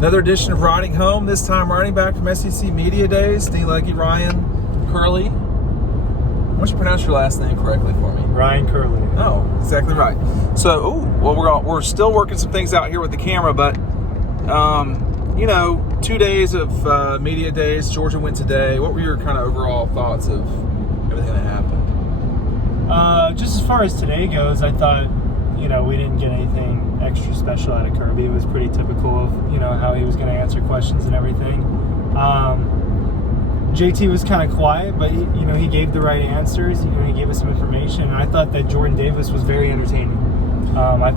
Another edition of Riding Home, this time riding back from SEC Media Days. D-Leggy Ryan Curley. Why don't you pronounce your last name correctly for me? Ryan Curley. Oh, exactly right. So, we're still working some things out here with the camera, but, 2 days of media days. Georgia went today. What were your kind of overall thoughts of everything that happened? Just as far as today goes, I thought, we didn't get anything extra special out of Kirby. It was pretty typical of, how he was going to answer questions and everything. JT was kind of quiet, but he gave the right answers. He gave us some information. And I thought that Jordan Davis was very entertaining.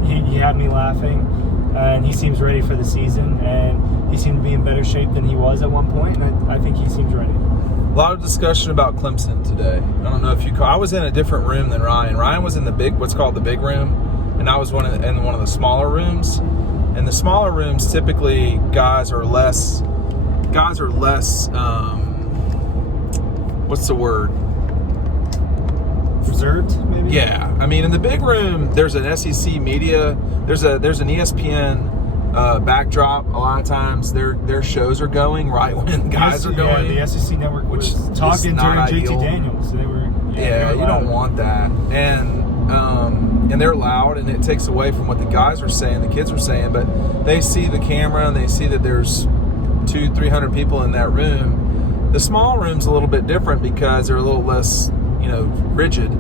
He had me laughing, and he seems ready for the season. And he seemed to be in better shape than he was at one point, and I think he seems ready. A lot of discussion about Clemson today. I don't know if I was in a different room than Ryan. Ryan was in what's called the big room, and I was in one of the smaller rooms. And the smaller rooms, typically, guys are less. What's the word? Reserved, maybe? Yeah. I mean, in the big room, there's an SEC media. There's an ESPN backdrop. A lot of times, their shows are going right when guys are going. Yeah, the SEC network was talking during JT Daniels. They were. Yeah, you don't want that, and they're loud, and it takes away from what the guys are saying, the kids are saying. But they see the camera, and they see that there's 200-300 people in that room. The small room's a little bit different because they're a little less, rigid.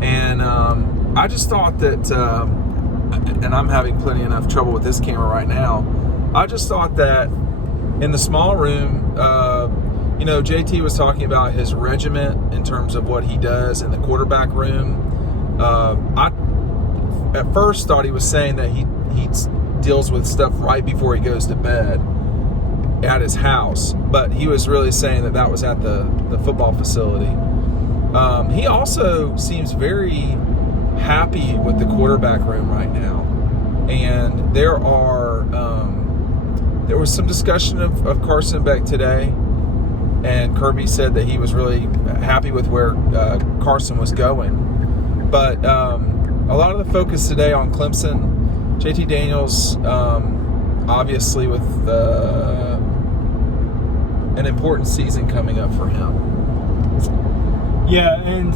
And I just thought that, and I'm having plenty enough trouble with this camera right now. I just thought that in the small room, JT was talking about his regiment in terms of what he does in the quarterback room. I at first thought he was saying that he deals with stuff right before he goes to bed at his house, but he was really saying that was at the football facility. He also seems very happy with the quarterback room right now, and there was some discussion of Carson Beck today, and Kirby said that he was really happy with where Carson was going. But a lot of the focus today on Clemson, JT Daniels, obviously with an important season coming up for him. Yeah, and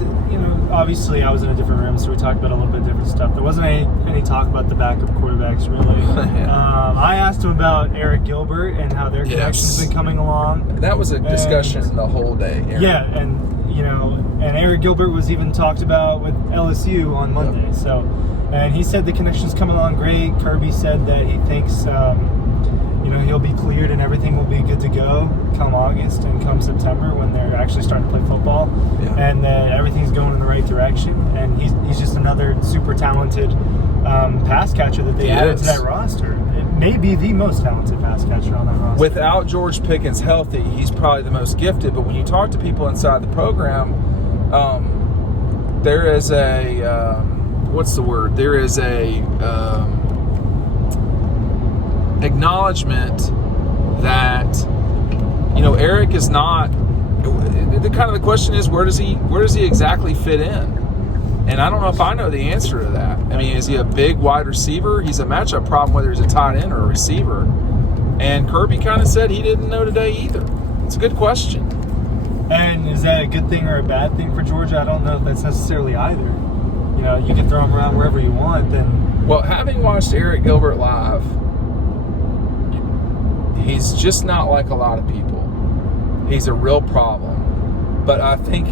obviously I was in a different room, so we talked about a little bit different stuff. There wasn't any talk about the backup quarterbacks, really. Yeah. I asked him about Arik Gilbert and how their connection's been coming along. That was a discussion the whole day, Aaron. Yeah, and Arik Gilbert was even talked about with LSU on Monday. Yep. So, and he said the connection's coming along great. Kirby said that he thinks he'll be cleared and everything will be good to go come August and come September when they're actually starting to play football. Yeah. And that everything's going in the right direction. And he's just another super talented pass catcher that they added to that roster. It may be the most talented pass catcher on that roster. Without George Pickens healthy, he's probably the most gifted. But when you talk to people inside the program, there is a what's the word? There is a acknowledgement that Arik is not. The question is, where does he exactly fit in? And I don't know if I know the answer to that. I mean, is he a big wide receiver? He's a matchup problem whether he's a tight end or a receiver. And Kirby kind of said he didn't know today either. It's a good question. And is that a good thing or a bad thing for Georgia? I don't know if that's necessarily either. You can throw him around wherever you want. Then, well, having watched Arik Gilbert live, he's just not like a lot of people. He's a real problem. But I think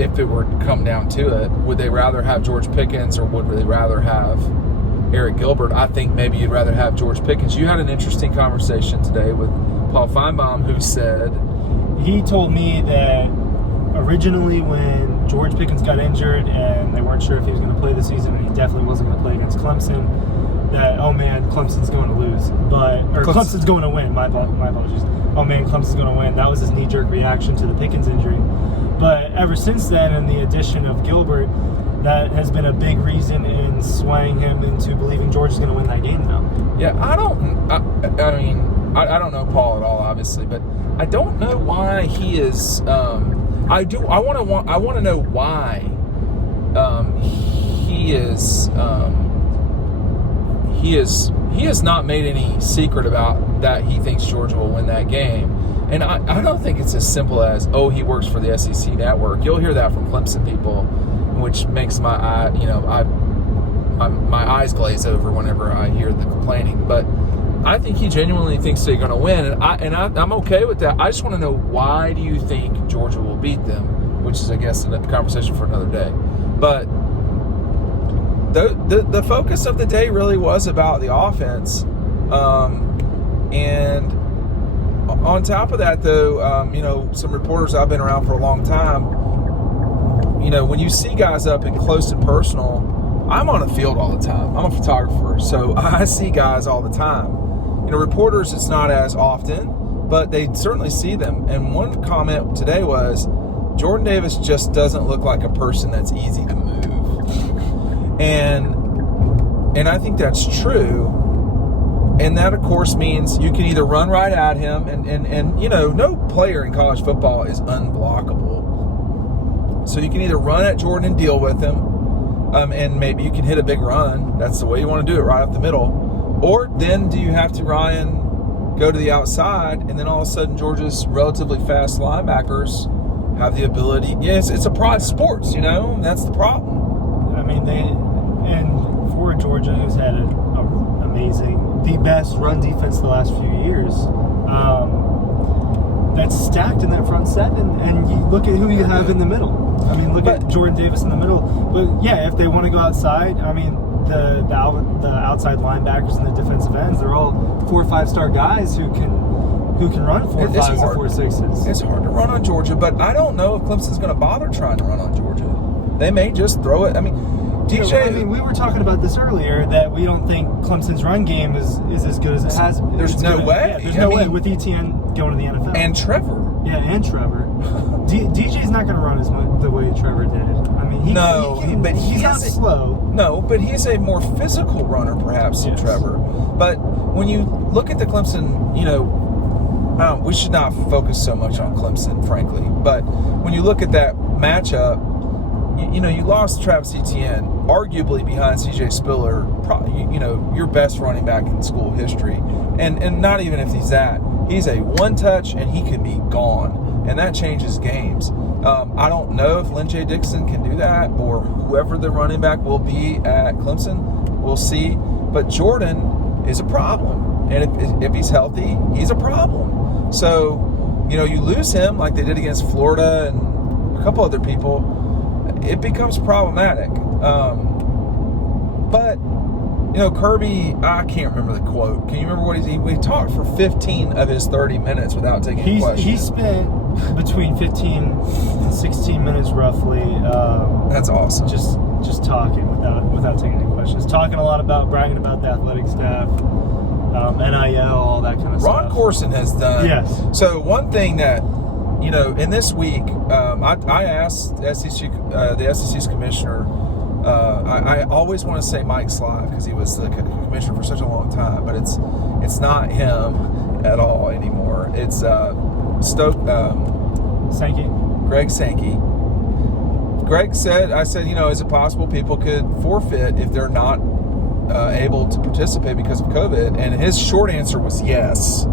if it were to come down to it, would they rather have George Pickens or would they rather have Arik Gilbert? I think maybe you'd rather have George Pickens. You had an interesting conversation today with Paul Feinbaum, who said... He told me that originally when George Pickens got injured and they weren't sure if he was going to play this season, and he definitely wasn't going to play against Clemson, that, oh man, Clemson's going to lose. Clemson's going to win. My apologies. Oh man, Clemson's going to win. That was his knee-jerk reaction to the Pickens injury. But ever since then, and the addition of Gilbert, that has been a big reason in swaying him into believing Georgia's going to win that game now. Yeah, I don't know Paul at all, obviously, but I don't know why he is. I want to know why he is he has not made any secret about that he thinks Georgia will win that game. And I don't think it's as simple as, oh, he works for the SEC network. You'll hear that from Clemson people, which makes my eyes glaze over whenever I hear the complaining. But I think he genuinely thinks they're going to win, and I'm okay with that. I just want to know, why do you think Georgia will beat them? Which is, I guess, a conversation for another day. But the focus of the day really was about the offense, and on top of that, though, some reporters I've been around for a long time, when you see guys up and close and personal, I'm on the field all the time. I'm a photographer, so I see guys all the time. Reporters, it's not as often, but they certainly see them. And one comment today was, Jordan Davis just doesn't look like a person that's easy to move. And I think that's true. And that, of course, means you can either run right at him, and no player in college football is unblockable. So you can either run at Jordan and deal with him, and maybe you can hit a big run. That's the way you want to do it, right up the middle. Or then do you have to, Ryan, go to the outside, and then all of a sudden Georgia's relatively fast linebackers have the ability. Yes, it's a pride sports, that's the problem. I mean, for Georgia, who's had the best run defense the last few years, that's stacked in that front seven, and you look at who you have in the middle. I mean, look at Jordan Davis in the middle. But yeah, if they want to go outside, I mean, the outside linebackers and the defensive ends, they're all 4 or 5 star guys who can run 4 5s or 4 6s. It's hard to run on Georgia, but I don't know if Clemson's going to bother trying to run on Georgia. They may just throw it. I mean, DJ. We were talking about this earlier, that we don't think Clemson's run game is as good as it has. There's no way. Yeah, there's no way with ETN going to the NFL. And Trevor. Yeah, and Trevor. DJ's not going to run as much the way Trevor did. I mean, he's not slow. No, but he's a more physical runner, perhaps, than Trevor. But when you look at the Clemson, we should not focus so much on Clemson, frankly. But when you look at that matchup, you lost Travis Etienne, arguably behind C.J. Spiller, your best running back in school history. And not even if he's that. He's a one-touch, and he can be gone. And that changes games. I don't know if Lynn J. Dixon can do that, or whoever the running back will be at Clemson. We'll see. But Jordan is a problem. And if he's healthy, he's a problem. So, you lose him like they did against Florida and a couple other people, it becomes problematic. But Kirby, I can't remember the quote. Can you remember what he talked for 15 of his 30 minutes without taking a question? He spent between 15 and 16 minutes roughly. That's awesome. Just talking without taking any questions. Talking a lot about, bragging about the athletic staff, NIL, all that kind of stuff. Ron Corson has done. Yes. So one thing that, in this week, I asked the SEC's commissioner. I always want to say Mike Slive because he was the commissioner for such a long time, but it's not him at all anymore. It's Sankey. Greg Sankey. Greg said, is it possible people could forfeit if they're not able to participate because of COVID? And his short answer was yes.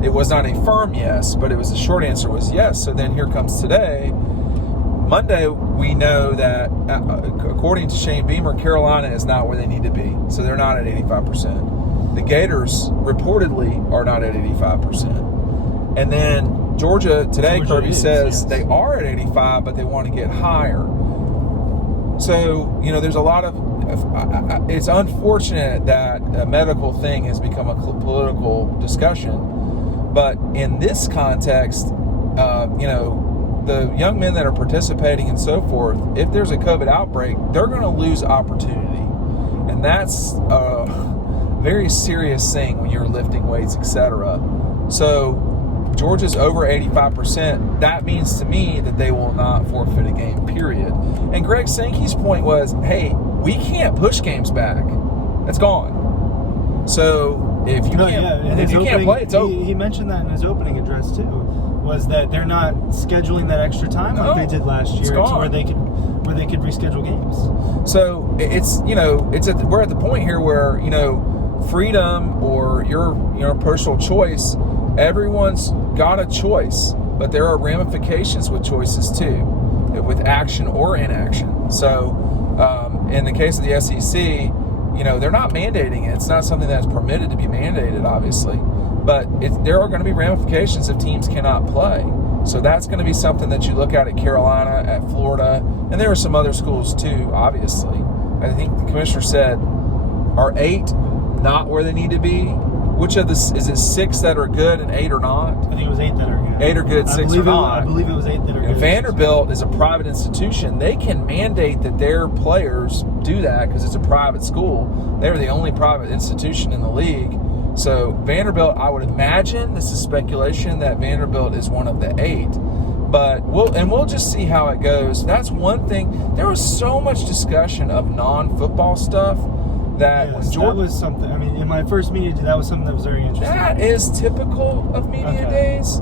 It was not a firm yes, but the short answer was yes. So then here comes today. Monday, we know that, according to Shane Beamer, Carolina is not where they need to be. So they're not at 85%. The Gators reportedly are not at 85%. And then Georgia, today, Kirby says they are at 85, but they want to get higher. So, there's a lot of, it's unfortunate that a medical thing has become a political discussion. But in this context, the young men that are participating and so forth, if there's a COVID outbreak, they're going to lose opportunity. And that's a very serious thing when you're lifting weights, etc. So Georgia's over 85%. That means to me that they will not forfeit a game, period. And Greg Sankey's point was, hey, we can't push games back. That's gone. So if you can't play, it's over. He mentioned that in his opening address too, was that they're not scheduling that extra time like they did last year, to where they could reschedule games. So it's we're at the point here where freedom or your personal choice, everyone's got a choice, but there are ramifications with choices too, with action or inaction. So in the case of the SEC, they're not mandating it. It's not something that's permitted to be mandated, obviously, but there are going to be ramifications if teams cannot play. So that's going to be something that you look at Carolina, at Florida, and there are some other schools too, obviously. I think the commissioner said, are 8 not where they need to be? Which of this, is it 6 that are good and 8 are not? I think it was 8 that are good. 8 are good, 6 are not. I believe it was 8 that are good. Vanderbilt is a private institution. They can mandate that their players do that because it's a private school. They're the only private institution in the league. So Vanderbilt, I would imagine, this is speculation, that Vanderbilt is one of the 8. But we'll just see how it goes. That's one thing. There was so much discussion of non-football stuff that when Georgia, that was something. I mean, in my first media day, that was something that was very interesting. That is typical of media days.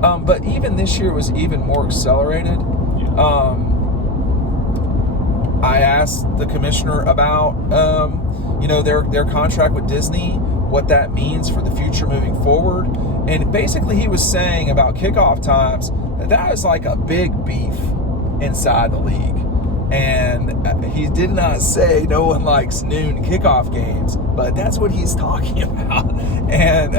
But even this year was even more accelerated. Yeah. I asked the commissioner about their contract with Disney, what that means for the future moving forward. And basically he was saying about kickoff times that is like a big beef inside the league. And he did not say no one likes noon kickoff games, but that's what he's talking about. And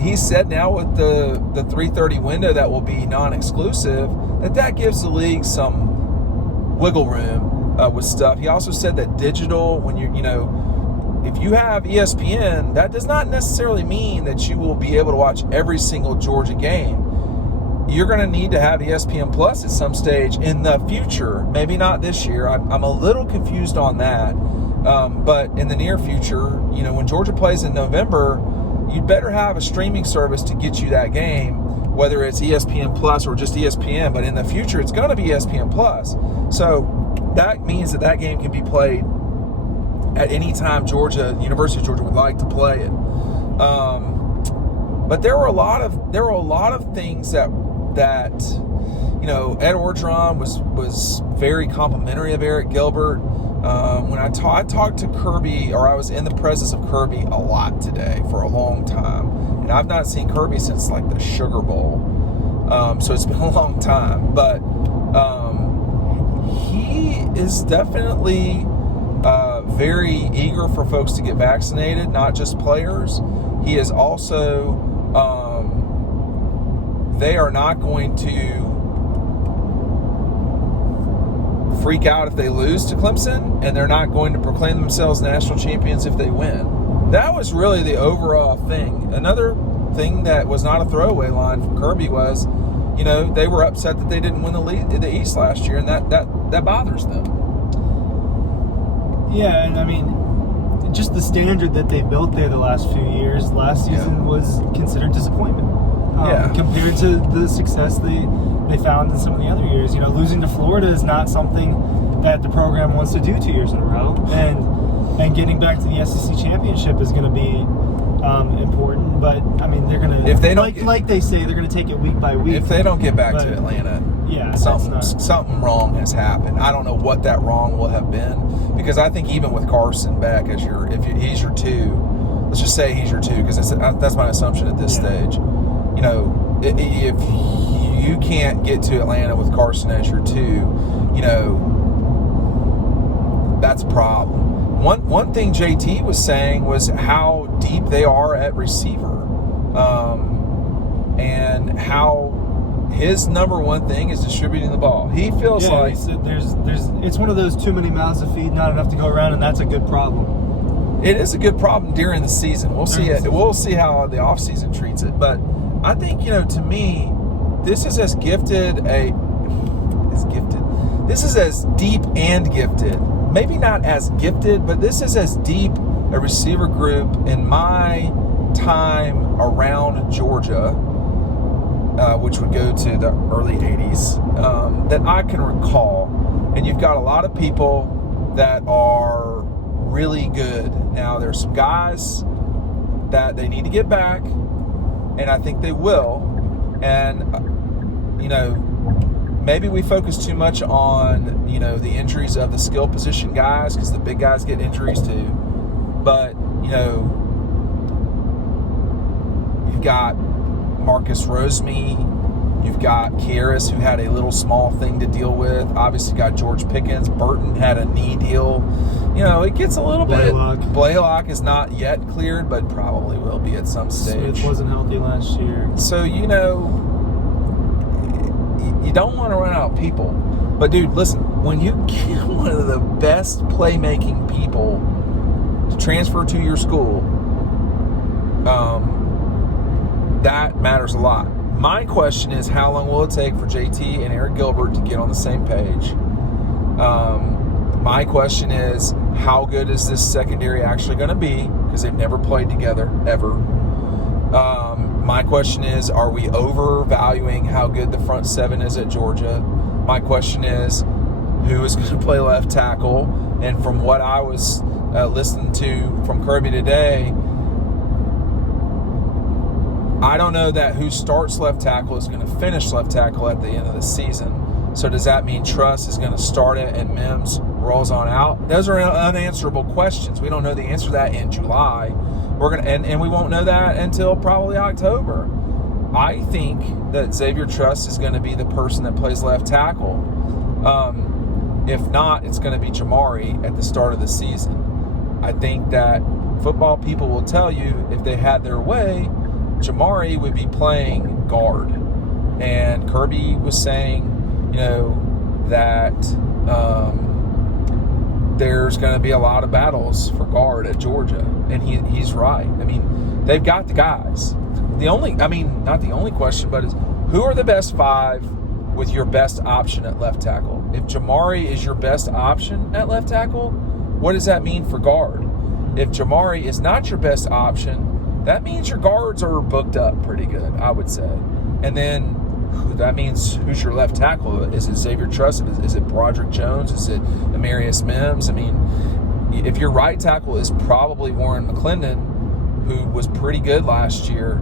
he said now with the 3:30 window that will be non-exclusive, that gives the league some wiggle room with stuff. He also said that digital, when if you have ESPN, that does not necessarily mean that you will be able to watch every single Georgia game. You're going to need to have ESPN Plus at some stage in the future. Maybe not this year. I'm a little confused on that. But in the near future, when Georgia plays in November, you'd better have a streaming service to get you that game, whether it's ESPN Plus or just ESPN. But in the future, it's going to be ESPN Plus. So that means that game can be played at any time University of Georgia would like to play it. But there were a lot of things that Ed Orgeron was very complimentary of Arik Gilbert. When I talked to Kirby, or I was in the presence of Kirby a lot today for a long time, and I've not seen Kirby since like the Sugar Bowl, so it's been a long time. But he is definitely very eager for folks to get vaccinated, not just players. He is also they are not going to freak out if they lose to Clemson, and they're not going to proclaim themselves national champions if they win. That was really the overall thing. Another thing that was not a throwaway line from Kirby was, they were upset that they didn't win the East last year, and that bothers them. Yeah, and I mean, just the standard that they built there the last few years, last season was considered disappointment. Compared to the success they found in some of the other years. Losing to Florida is not something that the program wants to do 2 years in a row. And getting back to the SEC championship is going to be important. But, I mean, they're going to, if they don't like they say, they're going to take it week by week. If they don't get back to Atlanta, something wrong has happened. I don't know what that wrong will have been, because I think even with Carson Beck if he's your 2, let's just say he's your 2, because that's my assumption at this stage. If you can't get to Atlanta with Carson as your 2, that's a problem. One thing JT was saying was how deep they are at receiver, and how his number one thing is distributing the ball. He feels like there's it's one of those too many mouths to feed, not enough to go around, and that's a good problem. It is a good problem during the season. We'll see it. We'll see how the offseason treats it. But I think, to me, this is as gifted This is as deep and gifted. Maybe not as gifted, but this is as deep a receiver group in my time around Georgia, which would go to the early 80s, that I can recall. And you've got a lot of people that are really good. Now, there's some guys that they need to get back, and I think they will. And, maybe we focus too much on, the injuries of the skill position guys, because the big guys get injuries too. But, you've got Marcus Roseme, you've got Kieris, who had a little small thing to deal with. Obviously, got George Pickens. Burton had a knee deal. It gets a little Blaylock. bit. Blaylock is not yet cleared, but probably will be at some stage. Smith wasn't healthy last year. So, you don't want to run out of people. But, dude, listen, when you get one of the best playmaking people to transfer to your school, that matters a lot. My question is, how long will it take for JT and Arik Gilbert to get on the same page? My question is, how good is this secondary actually going to be? Because they've never played together, ever. My question is, are we overvaluing how good the front seven is at Georgia? My question is, who is going to play left tackle? And from what I was listening to from Kirby today, I don't know that who starts left tackle is going to finish left tackle at the end of the season. So does that mean Truss is going to start it and Mims rolls on out? Those are unanswerable questions. We don't know the answer to that in July. And we won't know that until probably October. I think that Xavier Truss is going to be the person that plays left tackle. If not, it's going to be Jamari at the start of the season. I think that football people will tell you, if they had their way, Jamari would be playing guard. And Kirby was saying, that there's going to be a lot of battles for guard at Georgia. And he's right. I mean, they've got the guys. Not the only question, but is who are the best five with your best option at left tackle? If Jamari is your best option at left tackle, what does that mean for guard? If Jamari is not your best option, that means your guards are booked up pretty good, I would say. And then that means who's your left tackle? Is it Xavier Truss? Is it Broderick Jones? Is it Amarius Mims? I mean, if your right tackle is probably Warren McClendon, who was pretty good last year,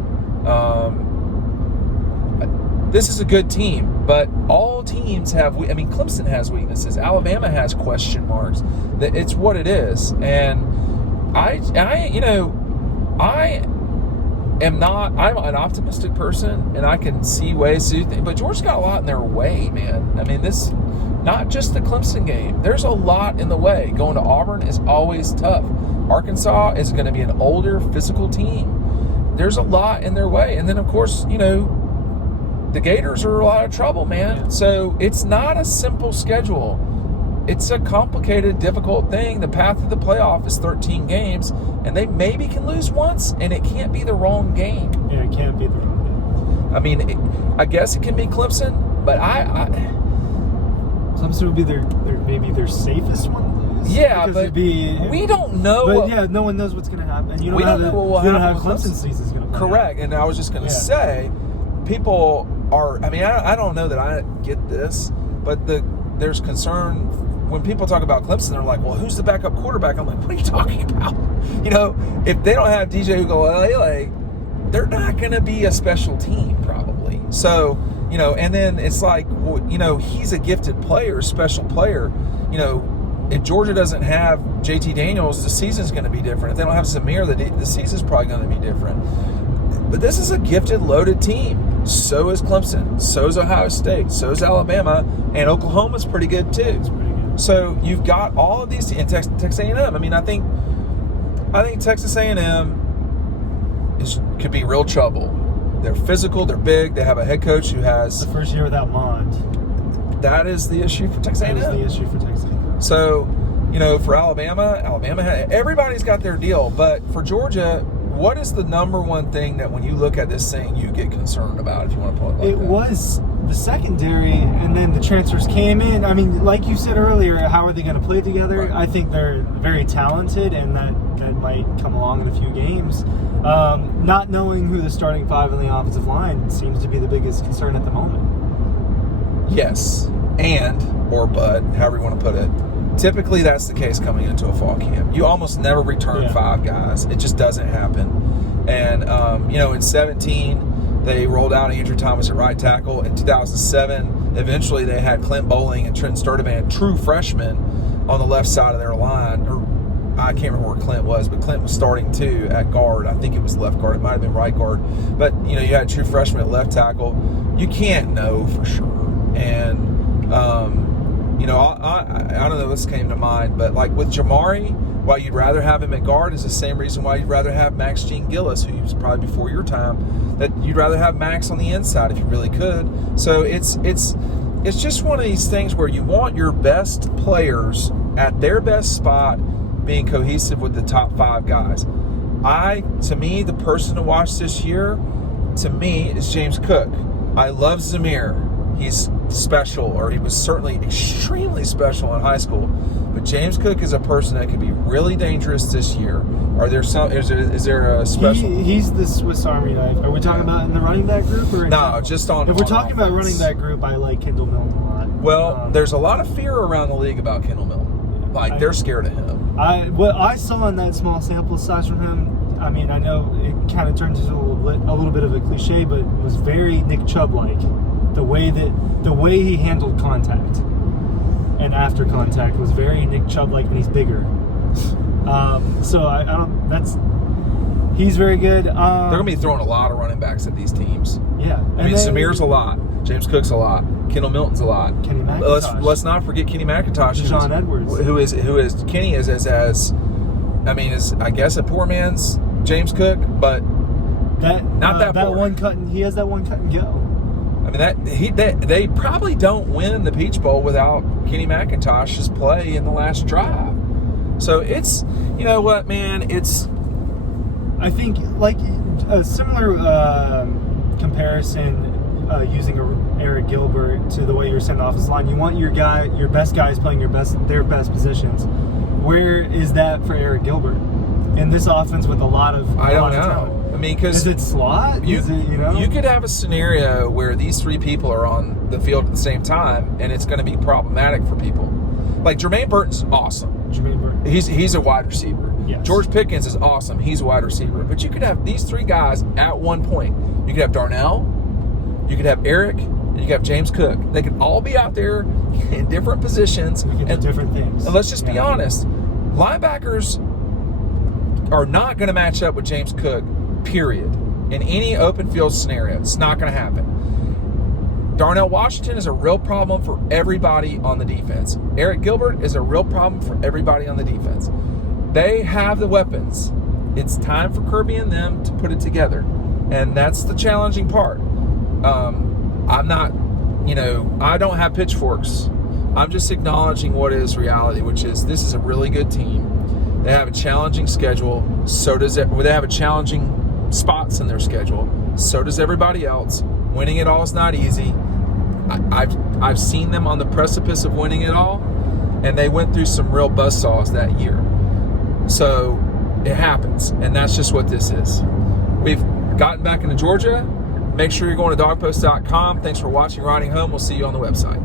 this is a good team. But all teams have, Clemson has weaknesses. Alabama has question marks. It's what it is. And I'm an optimistic person, and I can see ways to do things, but Georgia's got a lot in their way, man. I mean, this, not just the Clemson game. There's a lot in the way. Going to Auburn is always tough. Arkansas is going to be an older, physical team. There's a lot in their way. And then, of course, the Gators are a lot of trouble, man. Yeah. So it's not a simple schedule. It's a complicated, difficult thing. The path to the playoff is 13 games, and they maybe can lose once, and it can't be the wrong game. Yeah, it can't be the wrong game. I mean, I guess it can be Clemson, but Clemson would be maybe their safest one to lose. Yeah, but we don't know. But no one knows what's going to happen. You don't know what will happen how with Clemson's season's going to play. Correct, and I was just going to say, people are. I don't know that I get this, but there's concern. When people talk about Clemson, they're like, well, who's the backup quarterback? I'm like, what are you talking about? If they don't have DJ Uiagalelei, they're not going to be a special team probably. So, and then it's like, well, he's a gifted player, special player. If Georgia doesn't have JT Daniels, the season's going to be different. If they don't have Zamir, the season's probably going to be different. But this is a gifted, loaded team. So is Clemson. So is Ohio State. So is Alabama. And Oklahoma's pretty good too. It's pretty good. So you've got all of these, and Texas A&M. I think Texas A&M could be real trouble. They're physical, they're big, they have a head coach who has the first year without Mond. That is the issue for Texas A&M. That is the issue for Texas A&M. So, for Alabama everybody's got their deal, but for Georgia, what is the number one thing that when you look at this thing you get concerned about, if you want to pull it like that? It was the secondary, and then the transfers came in. I mean, like you said earlier, how are they going to play together? Right. I think they're very talented, and that might come along in a few games. Not knowing who the starting five on the offensive line seems to be the biggest concern at the moment. Yes, or but, however you want to put it. Typically, that's the case coming into a fall camp. You almost never return five guys. It just doesn't happen. And, in 17, they rolled out Andrew Thomas at right tackle. In 2007, eventually they had Clint Bowling and Trent Sturdivant, true freshmen, on the left side of their line, or I can't remember where Clint was, but Clint was starting too at guard. I think it was left guard. It might have been right guard. But, you had a true freshman at left tackle. You can't know for sure. And, I don't know what's came to mind, but like with Jamari, why you'd rather have him at guard is the same reason why you'd rather have Max Jean Gillis, who was probably before your time, that you'd rather have Max on the inside if you really could. So it's just one of these things where you want your best players at their best spot being cohesive with the top 5 guys. To me, the person to watch this year, to me, is James Cook. I love Zamir. He's special, or he was certainly extremely special in high school. But James Cook is a person that could be really dangerous this year. Is there a special? He's the Swiss Army knife. Are we talking about in the running back group, or no? Just on. If we're talking about offense. running back group, I like Kendall Milton a lot. Well, there's a lot of fear around the league about Kendall Milton. Like they're scared of him. What I saw in that small sample size from him, I mean, I know it kind of turns into a little bit of a cliche, but it was very Nick Chubb-like. The way he handled contact and after contact was very Nick Chubb-like, and he's bigger. So I don't. He's very good. They're gonna be throwing a lot of running backs at these teams. Yeah, I mean, Samir's a lot. James Cook's a lot. Kendall Milton's a lot. Kenny McIntosh. Let's not forget Kenny McIntosh. John Edwards. Kenny is I guess a poor man's James Cook, but not that poor. One cut. He has that one cut and go. I mean, they probably don't win the Peach Bowl without Kenny McIntosh's play in the last drive. So it's, you know what, man, it's... I think, like, a similar comparison using Arik Gilbert to the way you're sending off his line. You want your best guys playing their best positions. Where is that for Arik Gilbert in this offense with a lot of talent? I mean, because is it slot? You could have a scenario where these 3 people are on the field at the same time, and it's going to be problematic for people. Like Jermaine Burton's awesome. Jermaine Burton. He's a wide receiver. Yes. George Pickens is awesome. He's a wide receiver. But you could have these 3 guys at one point. You could have Darnell, you could have Arik, and you could have James Cook. They could all be out there in different positions. We can do different things. And let's just be honest. Linebackers are not going to match up with James Cook, period. In any open field scenario, it's not going to happen. Darnell Washington is a real problem for everybody on the defense. Arik Gilbert is a real problem for everybody on the defense. They have the weapons. It's time for Kirby and them to put it together. And that's the challenging part. I'm not, I don't have pitchforks. I'm just acknowledging what is reality, which is this is a really good team. They have a challenging schedule. So does it. They have a challenging spots in their schedule. So does everybody else. Winning it all is not easy. I've seen them on the precipice of winning it all, and they went through some real buzzsaws that year. So it happens, and that's just what this is. We've gotten back into Georgia. Make sure you're going to dogpost.com. Thanks for watching Riding Home. We'll see you on the website.